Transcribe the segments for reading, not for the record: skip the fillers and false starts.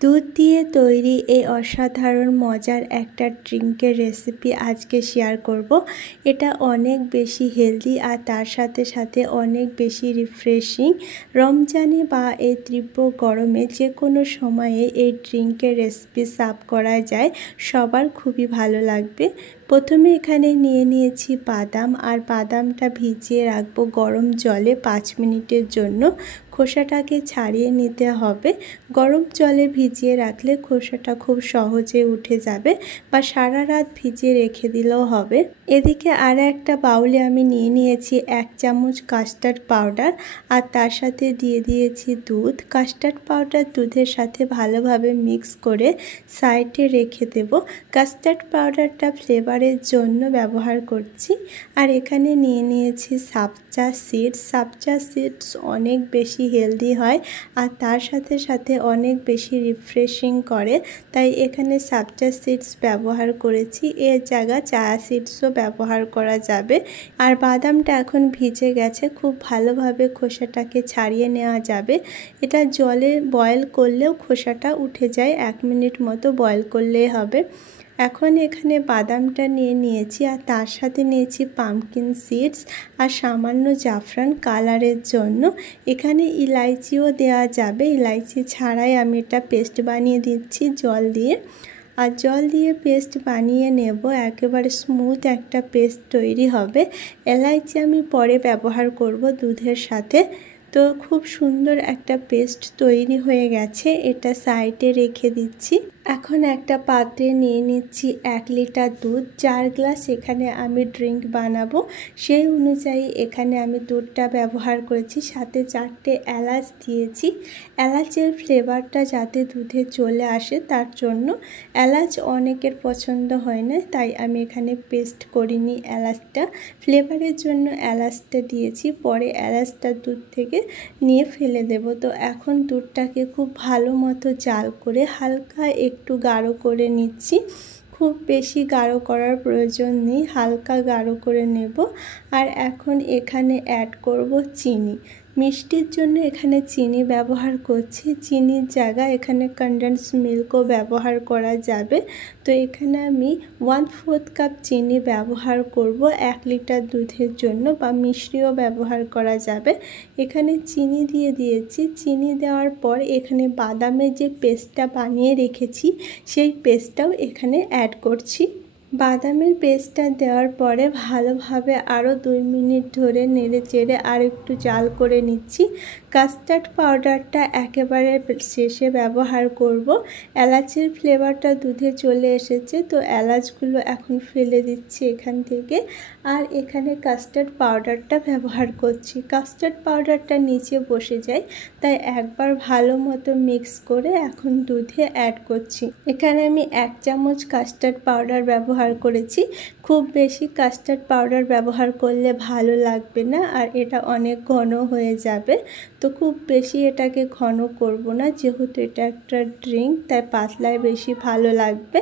দুধ দিয়ে তৈরি এই অসাধারণ মজার একটা ড্রিঙ্কের রেসিপি আজকে শেয়ার করব। এটা অনেক বেশি হেলদি আর তার সাথে সাথে অনেক বেশি রিফ্রেশিং। রমজানে বা এই তীব্র গরমে যে কোনো সময়ে এই ড্রিঙ্কের রেসিপি সার্ভ করা যায়, সবার খুবই ভালো লাগবে। প্রথমে এখানে নিয়ে নিয়েছি বাদাম, আর বাদামটা ভিজিয়ে রাখবো গরম জলে 5 মিনিটের জন্য। খোসাটাকে ছাড়িয়ে নিতে হবে। গরম জলে ভিজিয়ে রাখলে খোসাটা খুব সহজে উঠে যাবে, বা সারা রাত ভিজিয়ে রেখে দিলেও হবে। এদিকে আর একটা বাউলে আমি নিয়ে নিয়েছি 1 চামচ কাস্টার্ড পাউডার, আর তার সাথে দিয়ে দিয়েছি দুধ। কাস্টার্ড পাউডার দুধের সাথে ভালোভাবে মিক্স করে সাইডে রেখে দেব। কাস্টার্ড পাউডারটা ফ্লেভারের জন্য ব্যবহার করছি। আর এখানে নিয়ে নিয়েছি সাবচা সিডস। সাবচা সিডস অনেক বেশি হেলদি হয়, আর তার সাথে সাথে অনেক বেশি রিফ্রেশিং করে, তাই এখানে সাবচা সিডস ব্যবহার করেছি। এর জায়গায় চায়া সিডসও ব্যবহার করা যাবে। আর বাদামটা এখন ভিজে গেছে, খুব ভালোভাবে খোসাটাকে ছাড়িয়ে নেওয়া যাবে। এটা জলে বয়েল করলেও খোসাটা উঠে যায়, 1 মিনিট মতো বয়েল করলেই হবে। এখন এখানে বাদামটা নিয়ে নিয়েছি, আর তার সাথে নিয়েছি পামকিন সিডস আর সামান্য জাফরান কালারের জন্য। এখানে ইলাইচিও দেওয়া যাবে, ইলাইচি ছাড়াই আমি এটা পেস্ট বানিয়ে দিচ্ছি জল দিয়ে। আর জল দিয়ে পেস্ট বানিয়ে নেব, একেবারে স্মুথ একটা পেস্ট তৈরি হবে। এলাইচি আমি পরে ব্যবহার করব দুধের সাথে। তো খুব সুন্দর একটা পেস্ট তৈরি হয়ে গেছে, এটা সাইডে রেখে দিচ্ছি। এখন একটা পাত্রে নিয়ে নিচ্ছি 1 লিটার দুধ। 4 গ্লাস এখানে আমি ড্রিঙ্ক বানাবো, সেই অনুযায়ী এখানে আমি দুধটা ব্যবহার করেছি। সাথে 4টে এলাচ দিয়েছি। এলাচের ফ্লেভারটা যাতে দুধে চলে আসে তার জন্য। এলাচ অনেকের পছন্দ হয় না, তাই আমি এখানে পেস্ট করিনি এলাচটা। ফ্লেভারের জন্য এলাচটা দিয়েছি, পরে এলাচটা দুধ থেকে নিয়ে ফেলে দেব। তো এখন দুধটাকে খুব ভালো মতো জাল করে হালকা একটু গাঢ় করে নিচ্ছি। খুব বেশি গাঢ় করার প্রয়োজন নেই, হালকা গাঢ় করে নেব। আর এখন এখানে অ্যাড করব চিনি। মিষ্টির জন্য এখানে চিনি ব্যবহার করছি। চিনির জায়গায় এখানে কনডেন্স মিল্কও ব্যবহার করা যাবে। তো এখানে আমি 1/4 কাপ চিনি ব্যবহার করব 1 লিটার দুধের জন্য, বা মিষ্টিও ব্যবহার করা যাবে। এখানে চিনি দিয়ে দিয়েছি। চিনি দেওয়ার পর এখানে বাদামের যে পেস্টটা বানিয়ে রেখেছি, সেই পেস্টটাও এখানে অ্যাড করছি। বাদামের পেস্টটা দেওয়ার পরে ভালোভাবে আরও 2 মিনিট ধরে নেড়ে চেড়ে আর একটু জাল করে নিচ্ছি। কাস্টার্ড পাউডারটা একেবারে শেষে ব্যবহার করব। এলাচের ফ্লেভারটা দুধে চলে এসেছে, তো এলাচগুলো এখন ফেলে দিচ্ছি এখান থেকে। আর এখানে কাস্টার্ড পাউডারটা ব্যবহার করছি। কাস্টার্ড পাউডারটা নিচে বসে যায়, তাই একবার ভালো মতো মিক্স করে এখন দুধে অ্যাড করছি। এখানে আমি 1 চামচ কাস্টার্ড পাউডার ব্যবহার করেছি। খুব বেশি কাস্টার্ড পাউডার ব্যবহার করলে ভালো লাগবে না, আর এটা অনেক ঘন হয়ে যাবে। তো খুব বেশি এটাকে ঘন করব না, যেহেতু এটা একটা ড্রিঙ্ক, তাই পাতলায় বেশি ভালো লাগবে।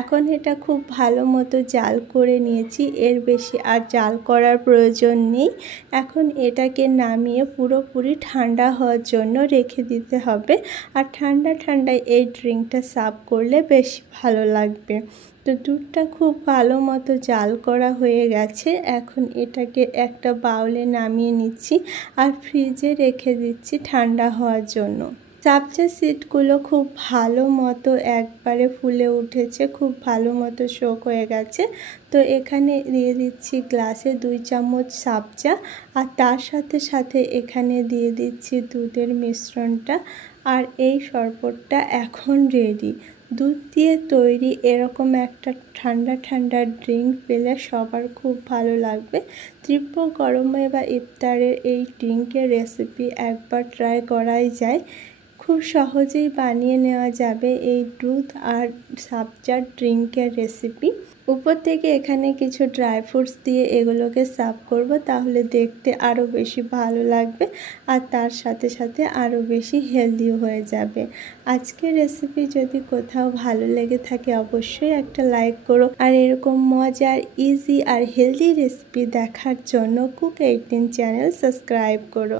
এখন এটা খুব ভালো মতো জাল করে নিয়েছি, এর বেশি আর জাল করার প্রয়োজন নেই। এখন এটাকে নামিয়ে পুরোপুরি ঠান্ডা হওয়ার জন্য রেখে দিতে হবে। আর ঠান্ডায় এই ড্রিঙ্কটা সার্ভ করলে বেশি ভালো লাগবে। তো দুধটা খুব ভালো মতো জাল করা হয়ে গেছে। এখন এটাকে একটা বাউলে নামিয়ে নিচ্ছি, আর ফ্রিজে রেখে দিচ্ছি ঠান্ডা হওয়ার জন্য। সাবচা সিডগুলো খুব ভালো মতো একবারে ফুলে উঠেছে, খুব ভালো মতো শোক হয়ে গেছে। তো এখানে দিয়ে দিচ্ছি গ্লাসে 2 চামচ সাবচা, আর তার সাথে সাথে এখানে দিয়ে দিচ্ছি দুধের মিশ্রণটা। আর এই শরবতটা এখন রেডি। দুধ দিয়ে তৈরি এরকম একটা ঠান্ডা ড্রিঙ্ক পেলে সবার খুব ভালো লাগবে। তীব্র গরমে বা ইফতারের এই ড্রিঙ্কের রেসিপি একবার ট্রাই করাই যায়। খুব সহজেই বানিয়ে নেওয়া যাবে এই দুধ আর সাবজার ড্রিঙ্কের রেসিপি। উপর থেকে এখানে কিছু ড্রাই ফ্রুটস দিয়ে এগুলোকে সার্ভ করব, তাহলে দেখতে আরও বেশি ভালো লাগবে, আর তার সাথে সাথে আরও বেশি হেলদিও হয়ে যাবে। আজকের রেসিপি যদি কোথাও ভালো লেগে থাকে অবশ্যই একটা লাইক করো, আর এরকম মজার ইজি আর হেলদি রেসিপি দেখার জন্য কুক 18 চ্যানেল সাবস্ক্রাইব করো।